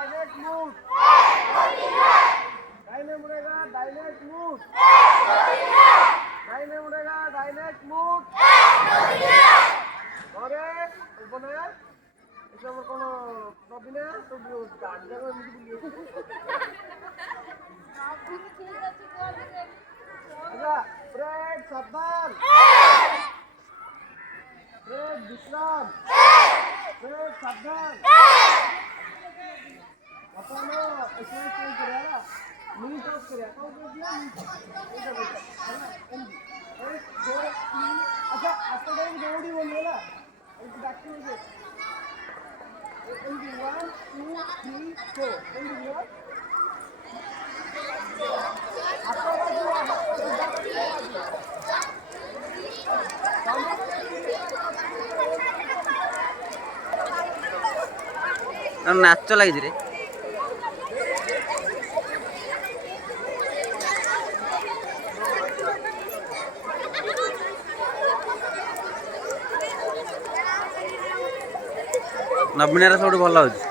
Direct move दाहिने मुड़ेगा direct move दाहिने मुड़ेगा डायरेक्ट मूव अरे ऊपर ना इसमें वो कौन नबी ना तो गाड़ी का कोई मुझे बोलिए अच्छा ब्रेक सावधान ब्रेक विश्राम ब्रेक सावधान अपना इसमें चेंज करेगा नी टॉप करेगा कौन कर दिया नी इधर बैठा है ना एक दो तीन अच्छा आपको तो दौड़ी बोलिए ना एक बैक टू इधर एंड 1 2 3 4 एंड 1 आपका बाजू नाच लगी रे नवीन सब भल हो।